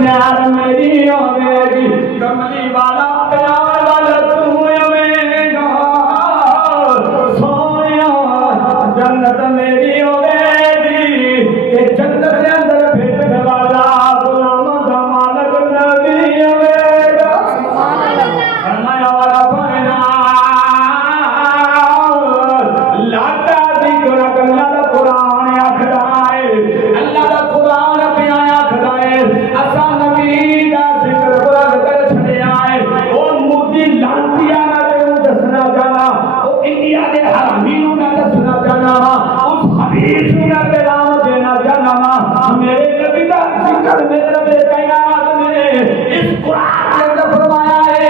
प्यार मेरी होवेगी कमली वाला प्यार वाला तू होवेगा सोया जन्नत मेरी होवेगी ये जन्नत के अंदर भेजने वाला गुलाम का मालिक नबी होवेगा फरमाया वाला फरमाया लाता जिक्र अल्लाह दा कुरान आखदा है अल्लाह दा कुरान पिया आखदा है असा नबी दा जिक्र कुरान कर छड़िया है ओ मोदी लांतिया ना दसना जाना ओ इंडिया दे हरामी नू ना दसना जाना उस हबीब नू पैगाम देना जाना मेरे नबी दा जिक्र मेरे रब कायनात ने इस कुरान के अंदर फरमाया है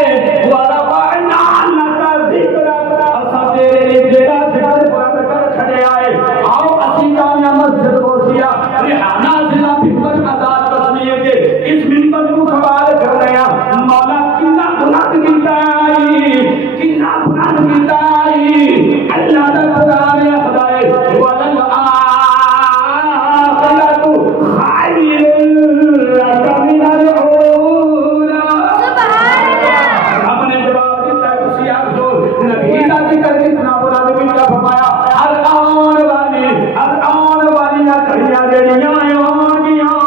वाला वाना लका जिक्र असा तेरे जेड़ा जिक्र कुरान कर छड़िया है आओ असी कामया मस्जिद गोसिया रिहाना जिला फिकर आजाद तस्मीर के इस मिंबर को सवाल कर रहे हैं मौला कितना गुनाह कीता अल्लाह दा कुरान खुदा है वलल आखिरतु खैरुल लक मिनल ऊला सुभान अल्लाह आपने जवाब दिया उसी आप जो नबी दा जिक्र कितना बुरा नबी का फरमाया हर आने वाली ना घड़ियां जेड़ियां आएंगियां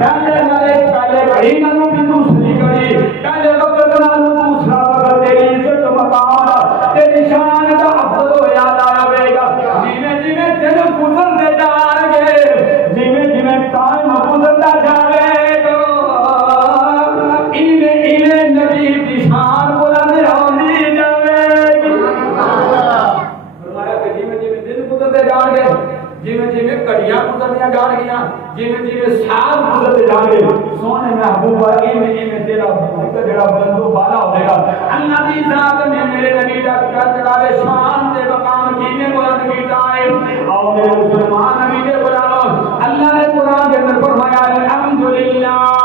पहले घड़ी नालों भी दूसरी घड़ी पहले वक्त नालों दूसरा वक्त तेरी इज्जत मकान तेरी शान का अफजल होया जाएगा जिवें जिवें दिन गुजरते जाएंगे जिवें जिवें टाइम गुजरता जाएगा इवें इवें नबी की शान बुलंद होती जाएगी फरमाया कि जिवें जिवें दिन गुजरते जाएंगे जिवें जिवें घड़ियां गुजरदियां जाएंगियां जिवें जिवें साल गुजरते जाएंगे सोने महबूबा इवें इवें तेरा जिक्र जेड़ा बुलंद वाला होगा अल्लाह दी जात ने मेरे नबी दा करावे शान ते मकाम किवें बुलंद कीता है आओ मेरे मुसलमान नबी के बुलाओ अल्लाह ने कुरान के अंदर फरमाया अल्हम्दुलिल्लाह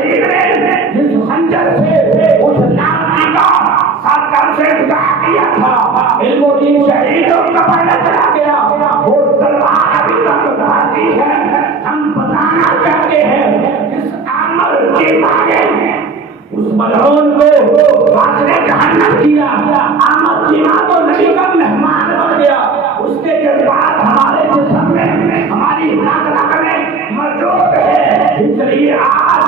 شہید نے جس خنجر سے اس لعنتی کا سر سے جدا کیا تھا، علم و دین شہیدوں کا پہلے چلا گیا، وہ تلوار ابھی تک بھاتی ہے۔ ہم بتانا چاہتے ہیں اس عمل کی مانگے اس ملعون کو واصل جہنم کیا، احمد جینا تو نبی کا مہمان بن گیا، اس کے جذبات ہمارے جسم میں ہماری رگ میں موجود ہے، اس لیے آج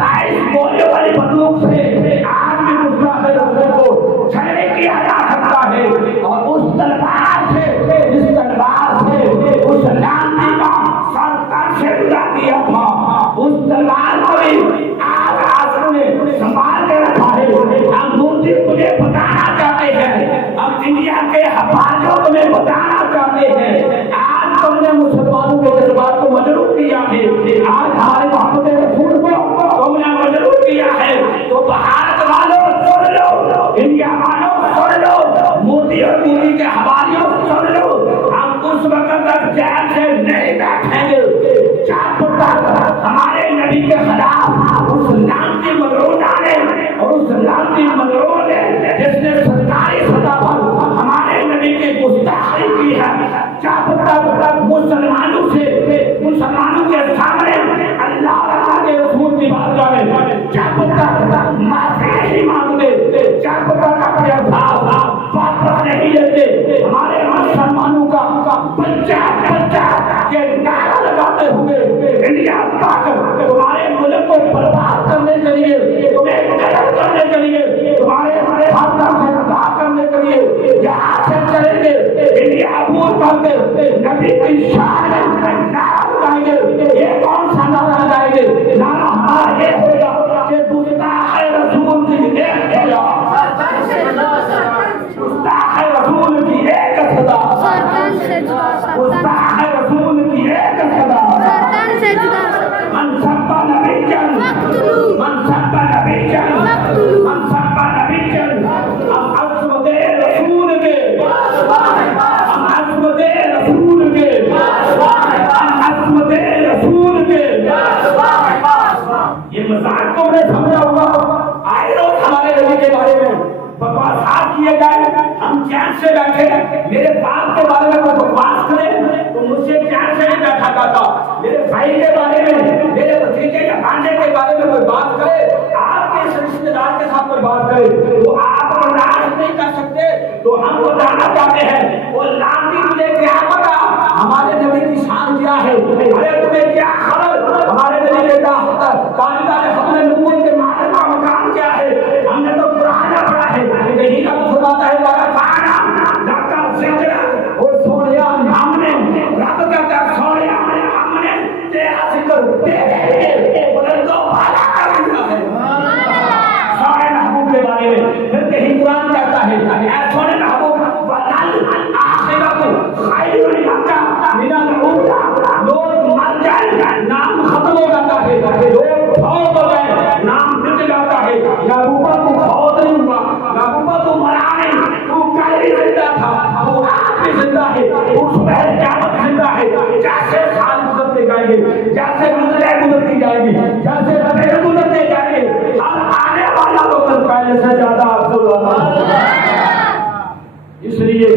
27 گولے والی بندوق سے آج بھی مصطفیٰ رسول کو چھڑے کیا جا سکتا ہے، اور اس تلوار سے جس تلوار سے اس لعنتی کا سر تن سے جدا کیا تھا، اس تلوار کو بھی آج آسر نے سنبھال کے رکھا ہے۔ ہم مودی تجھے بتانا چاہتے ہیں، ہم انڈیا کے حفاظوں تمہیں بتانا چاہتے ہیں، آج تم نے مسلمانوں کے جذبات کو مجروح کیا ہے، آج ہمارے محمد رسول کو تم نے مجروح کیا ہے، تو بھارت والوں سن لو، انڈیا والوں سن لو، مودی اور مودی کے حوالیوں سن لو، ہم اس وقت تک چین سے نہیں بیٹھیں گے جب تک ہمارے نبی کے خلاف اس لعنتی ملعونہ نے اور اس لعنتی ملعون نے جس نے سرکاری سطح پر ہمارے نبی کی گستاخی کی ہے، جب تک مسلمانوں کے سامنے اللہ اور اللہ کے رسول کی بارگاہ میں جب تک معافی نہیں مانگتے، جب تک اپنے الفاظ واپس نہیں لیتے، ہمارے مسلمانوں کا بچہ یہ نعرہ لگاتے ہوئے انڈیا پاک تمہارے ملک کو برباد کرنے کے لیے، تمہیں قتل کرنے کے لیے، تمہارے خاندان سے جدا کرنے کے لیے یہاں سے چلیں گے، انڈیا عبور کر کے نبی کی شان میں نعرہ لگائیں گے۔ یہ کون سا نعرہ لگائیں گے؟ نعرہ ہمارا یہ ہوگا کہ گستاخ رسول کی ایک سزا، گستاخ رسول کی ایک سزا، گستاخ رسول کی ایک سزا، من سب نبی جن، من سب نبی جن، من سب نبی جن، ہم عصمت رسول کے، ہم عصمت رسول کے، ہم عصمت رسول کے، یہ مذاق کو میں سمجھا ہوگا، آئے روز ہمارے نبی کے بارے میں بکواسات کیے جائے، ہم چین سے بیٹھے، میرے باپ کے بارے میں کوئی بکواس کرے تو مجھ سے چین سے نہیں بیٹھا جاتا، میرے بھائی کے بارے میں، میرے بھتیجے یا بھانجے کے بارے میں کوئی بات کرے، آپ کے اس رشتے دار کے ساتھ کوئی بات کرے تو آپ برداشت نہیں کر سکتے، تو ہم کو جاننا چاہتے ہیں وہ لعنتی تجھے کیا پتا ہمارے نبی کی شان کیا ہے، ارے تمہیں کیا خبر ہمارے نبی کے کاندان حمل نبوت کے معنی کا مقام کیا ہے؟ ہم نے تو قرآن پڑھا ہے، یہی کا فرماتا ہے ورفعنا لک ذکرک، اور سونیا ہم نے رب کہتا ہے سونیا ہم نے تیرا ذکر تیرے لیے بلند و بالا کر دیا ہے، سونے محبوب کے بارے میں پھر کہیں قرآن کہتا ہے اے سونے محبوب ولل آخرت خیر لک من الاولی، لوگ مر جائیں نام ختم ہو جاتا ہے، لوگ فوت ہو جائیں نام مٹ جاتا ہے، یعقوبہ تو فوت نہیں ہوا، یعقوبہ تو مرا نہیں، تو کل بھی زندہ تھا، تو آج بھی زندہ ہے، تو صبح قیامت زندہ ہے، جیسے سال گزرتے جائیں گے، جیسے گزرتی جائیں گی، جیسے ربیع گزرتے جائیں گے، ہم آنے والا وقت پہلے سے زیادہ افضل ہوگا۔ اس لیے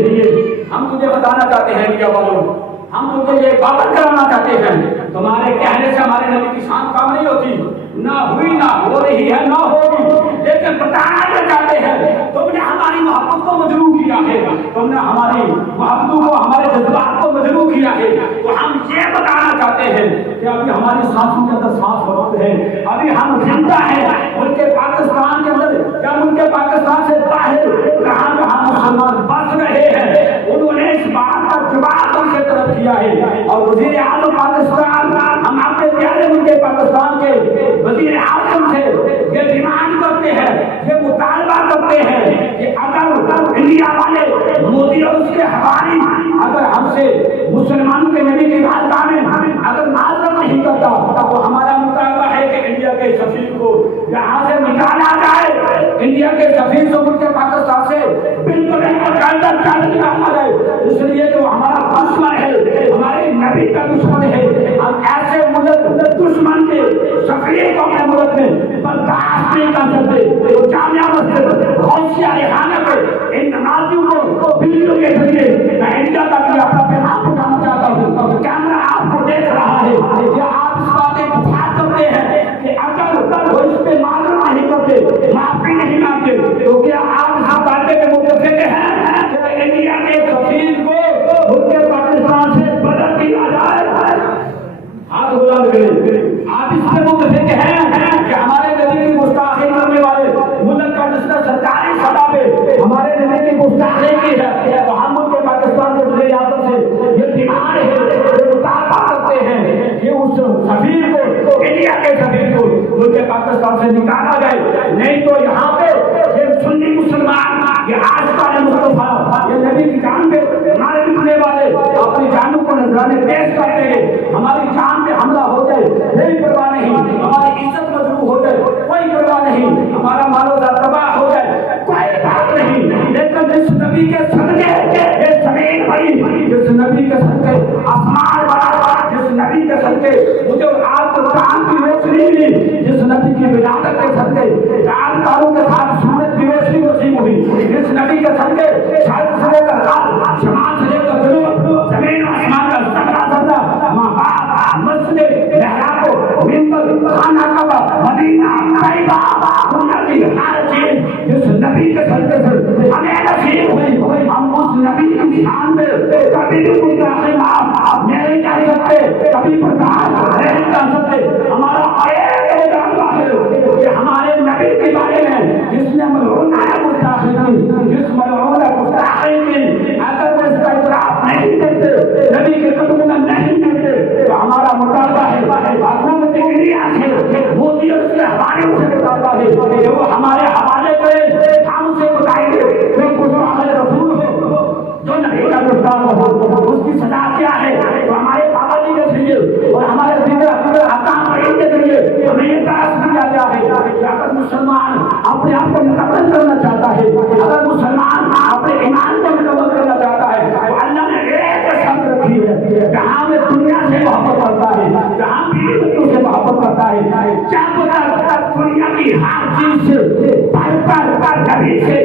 ہم تجھے بتانا چاہتے ہیں کہ والوں، ہم تجھے یہ بابر کرانا چاہتے ہیں، تمہارے کہنے سے ہمارے نبی کی شان کم نہیں ہوتی، نہ ہوئی نہ ہو رہی ہے نہ ہوگی، لیکن بتانا یہ چاہتے ہیں تم نے ہماری محبت کو مجروح کیا ہے، تم نے ہماری محبتوں کو، ہمارے جذبات کو مجروح کیا ہے، تو ہم یہ بتانا چاہتے ہیں کہ ابھی ہماری سانسوں کے اندر سانس موجود ہے، ابھی ہم زندہ ہیں، ملک پاکستان کے اندر یا ملک پاکستان سے باہر جہاں جہاں مسلمان بس رہے ہیں، انہوں نے اس بات کا جواب ان سے طرف کیا ہے، اور وزیر اعظم پاکستان، ہم اپنے پیارے ملک پاکستان کے وزیر اعظم سے یہ ڈیمانڈ کرتے ہیں، یہ مطالبہ کرتے ہیں کہ اگر انڈیا والے مودی اور اس کے حوالی اگر ہم سے مسلمانوں کے نبی کی بارگاہ میں اگر معذرت نہیں کرتا تو ہمارا مطالبہ ہے کہ انڈیا کے سفیر کو یہاں سے نکالا جائے، انڈیا کے سفیر کو ملک پاکستان سے بالکل نکالا جائے، اس لیے کہ وہ ہمارا دشمن ہے، ہمارے نبی کا دشمن ہے، ہم ایسے ملک دشمن کے सफीर को अपने मुल्क में बर्दाश्त नहीं कर सकते। तो जामिया मस्जिद गौसिया रिहाना के इन नमाजियों को वीडियो के जरिए मैं इंडिया तक भी अपना पैगाम पहुंचाना चाहता हूँ। कैमरा आपको देख रहा है कि आप इस बात को ध्यान करते हैं कि अगर वो इस पे मालूम नहीं करते, माफी नहीं मांगते, तो क्या आप इस बातें के मुतफिक हैं कि इंडिया के सफीर को उनके पाकिस्तान से बदल दिया जाए? हाथ बुलंद करें। आप इससे मुतफिक हैं कि हमारे नबी की गुस्ताखी करने वाले मुल्क का जिसने सरकारी सभा पे हमारे नबी की गुस्ताखी की है, तो हम उनके पाकिस्तान के वज़ीर आज़म से ये डिमांड है, ये मुतालबा करते हैं कि उस सफीर को, इंडिया के सफीर को मुल्क पाकिस्तान से निकाला जाए। नहीं तो यहाँ पे ये सुन्नी मुसलमान, ये आशिकाने मुस्तफा, ये नबी की जान पे हमारे लिखने वाले अपनी जानों को नजराने पेश कर देंगे। हमारी जान पे हमला हो जाए, कोई परवाह नहीं। हमारी इज्जत मजरूह हो जाए, कोई परवाह नहीं। हमारा मालो तबाह हो जाए, कोई बात नहीं। लेकिन जिस नबी के सदके ये जमीन बड़ी, जिस नबी के सदके आसमान बड़ा, जिस नबी के सदके मुझे आपको चांद की रोशनी मिली, जिस नबी की विलादत के सदके चांद तारों के साथ सूरज की रोशनी नसीब हुई, जिस नबी के सदके शर्क से लेकर रात, शमाल से लेकर जुनूब, जमीन और आसमान का सदका सदका, माँ बाप, मस्जिद, मेहराब, मिंबर, खाना कबा, मदीना, तैयबा, उन्नति, हर चीज जिस नबी के सदके से हमें नसीब हुई। हम उस नबी की शान में कभी भी गुस्ताखी नहीं कर सकते, कभी बर्दाश्त नहीं कर सकते। हमारा एक इरादा है कि हमारे नबी के बारे में जिसने मलऊन गुस्ताखी की, जिस मलऊन गुस्ताखी की, अगर वो इसका इतराफ नहीं करते, नबी के कदमों में नहीं करते, तो हमारा मुतालबा है हुकूमत इंडिया से, मोदी और उसके हवाले से मुतालबा है कि वो हमारे हवाले करें, हम उसे बताएंगे कोई गुस्ताख रसूल हो जो नबी का गुस्ताख हो, उसकी सजा क्या है। तो हमारे बाबा जी के जरिए और हमारे अहकाम के जरिए हमें ये दास दिया गया है कि अगर मुसलमान अपने आप को मुकम्मल करना चाहता है, अगर मुसलमान अपने ईमान को मुकम्मल करना चाहता है, तो अल्लाह ने एक शर्त रखी है, जहाँ में दुनिया से मोहब्बत करता है, जहाँ बीवी बच्चों से मोहब्बत करता है, जब तक दुनिया की हर चीज से नबी से